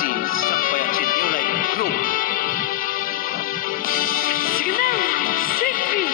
Party Sampayatin Unite Group. Sige na, sexy!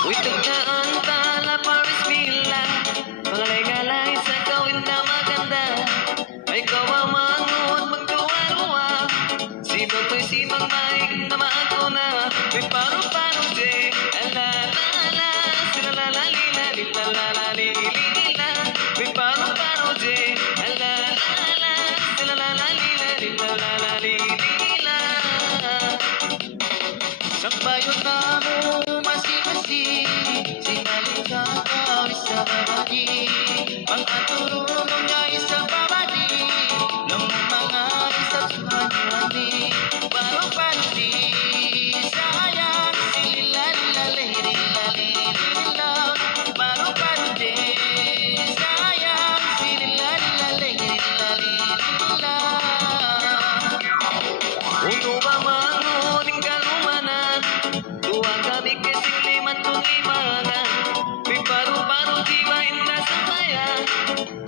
Uy, tagdaan tala Paris Villa. Mga legalay sa gawin na maganda. Ay kawamangod magtuwa-luwa. Sino to'y simang maig na maato na. May paro-paro de. Ala-la-la. Sila-la-la-lila. Lila-la-la-li-li-la. May paro-paro de. Ala-la-la. Sila-la-la-lila. Lila-la-la-li-li-la. Sambayon na mo masing-masing. Singaling sa tao isa babadi. Ang aturulong niya isa babadi. Ng mga isang sumani-mani. Paro-paro di sayang. Silila-lila-lehiri-la-lehiri-la. Paro-paro di sayang. Silila-lila-lehiri-la-lehiri-la. Uno ba manguning kalumanan. Tuwa kami kasi liman tulimangan. May paru-paro di ba inasa maya.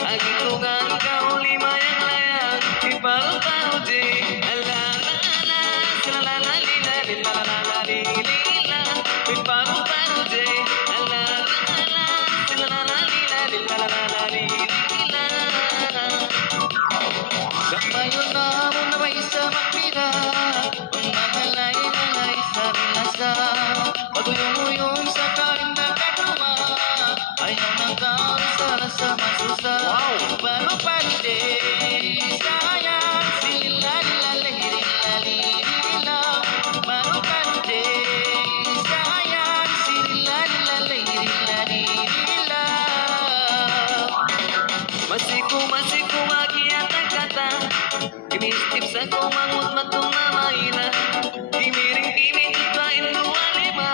Agitungan ka uli mayang layang. May paru-paro di. Ala-la-la. Sila-la-la-lila. Lila-la-la-la-lila. May paru-paro di. Ala-la-la. Sila-la-la-lila. Lila-la-la-la-lila. Sambayon na mo na ba isa magpira. Ang mga lay-lay sa bilasa. Paguyong-uyong sa kain na kagawa. Ayaw ng kaon sa rasa masusa. Wow! Paro-paro de sayang. Silila-lila-lehiri-la-lihiri-la. Paro-paro de sayang. Silila-lila-lehiri-la-lihiri-la. Masiku makiat ang kata. Kinistip sa kumangot matumamay na. Timiring-timing ipain dua lima.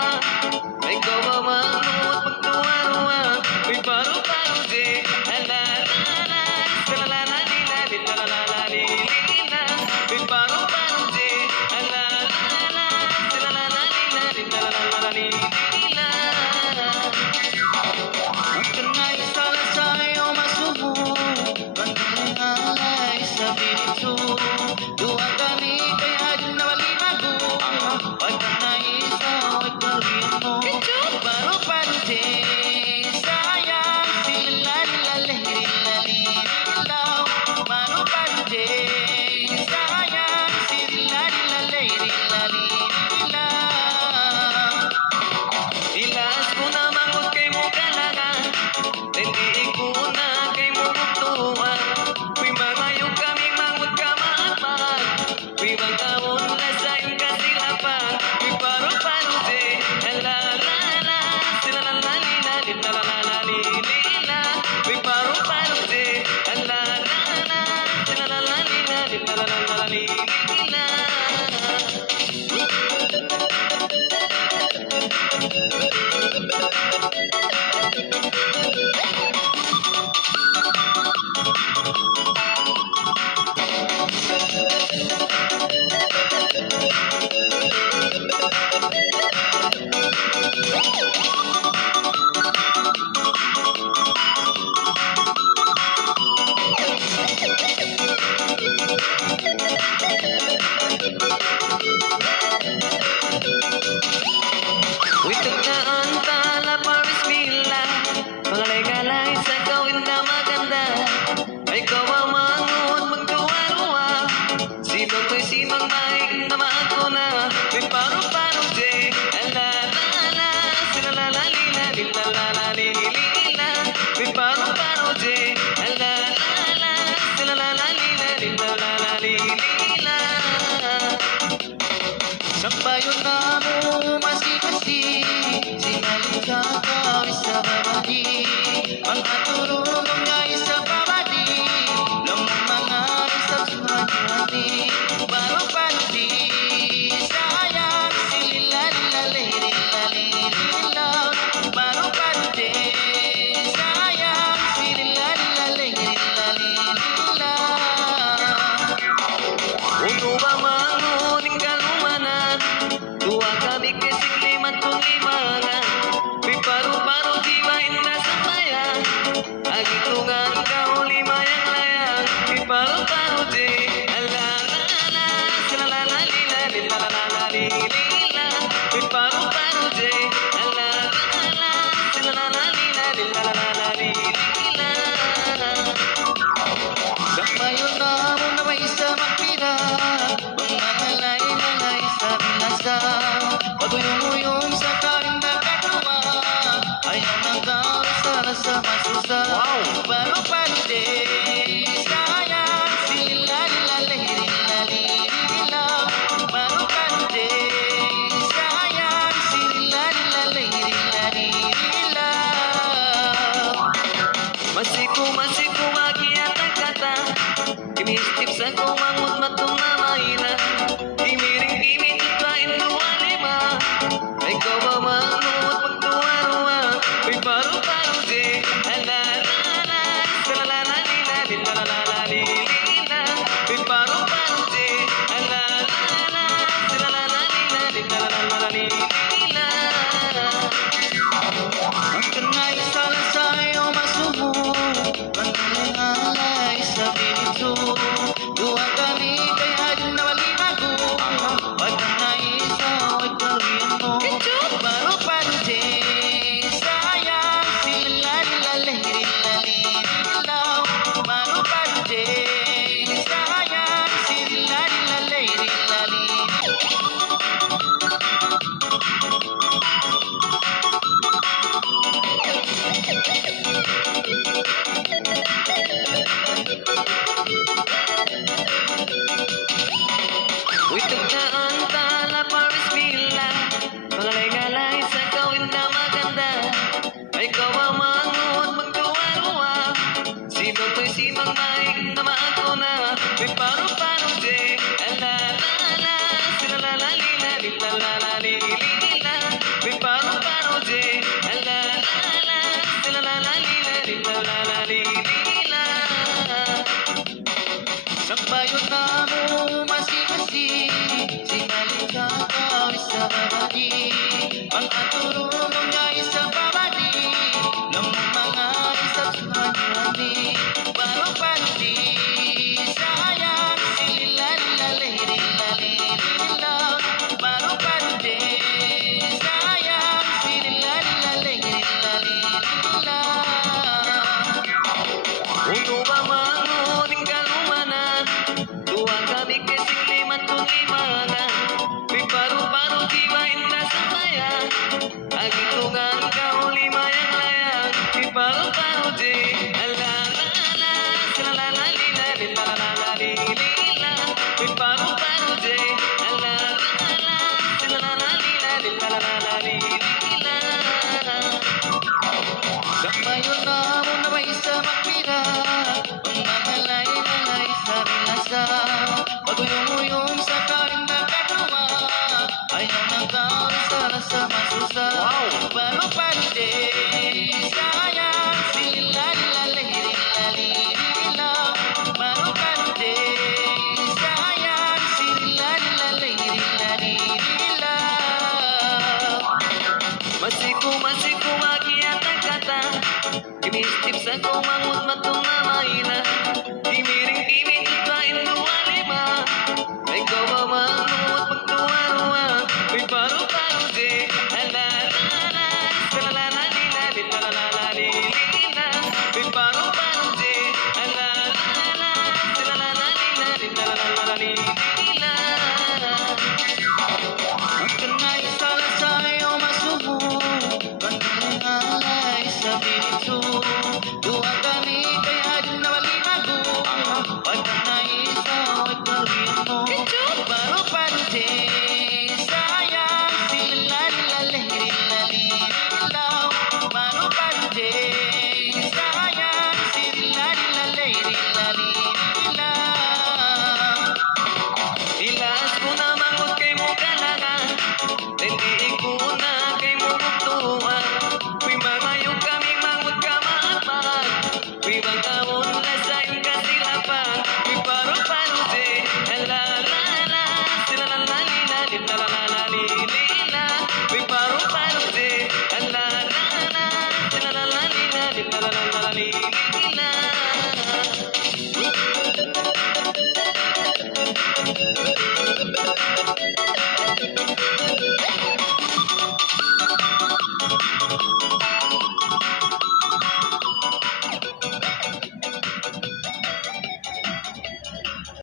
Ay kawamangot magtuwa-ruwa. May paro-paro de. Ala-la-la. Sila-la-la-lila. Lila-la-la-la-lila. May paro-paro de. Ala-la-la. Sila-la-la-lila. Lila-la-la-la-lila. Huwag ka na isala sa'yo masubo. Pagkaling alay sa binito. Dua kami kaya din na walimago. Huwag ka na isaw at gawin mo. Paro-paro de sayang. Silila-lila-lehiri-la-lihiri-la. Paro-paro de sayang. Silila-lila-lehiri-la-lihiri-la. Ilas ko na mangot kay mo kalaga. Tindiig ko na kay mo buktuan. Uy mangayo kami mangot ka maatman. Uy magkawon na sa iyong kasilapan. Uy paro-paro de. Ala-la-la. Sila-la-la-lila. Lila-la-la-la-lila. Uy paro-paro de. Ala-la-la. Sila-la-la-lila. Lila-la-la-la-lila. Uy, tagdaan tala Paris Villa. Mga legalay sa gawin na maganda. Ay kawamangod magtuwa-luwa. Sino to'y simang maig na maato na. May paro-paro de. Ala-la-la. Sila-la-la-lila. Lila-la-la-li-li-la. May paro-paro de. Ala-la-la. Sila-la-la-lila. Lila-la-la-li-li-la. mamut matumamaina Imiring-iming tutlain luwanima Ikaw ba mamut magtuwa-ruwa Uy paru-paru di Alalala Salalalila Lilalalalilila Uy paru-paru di Alalala Salalalila Lilalalalilila Magkanay salasay o masubo Pangalingalay sa pinito Dua kami kaya din nawalimago Pagka naisaw ay paruyan mo Paru-paru di sayang Silalalalay-rilalalalay-rilaw Paru-paru di sayang Silalalalay-rilalalalay Uy, tagdaan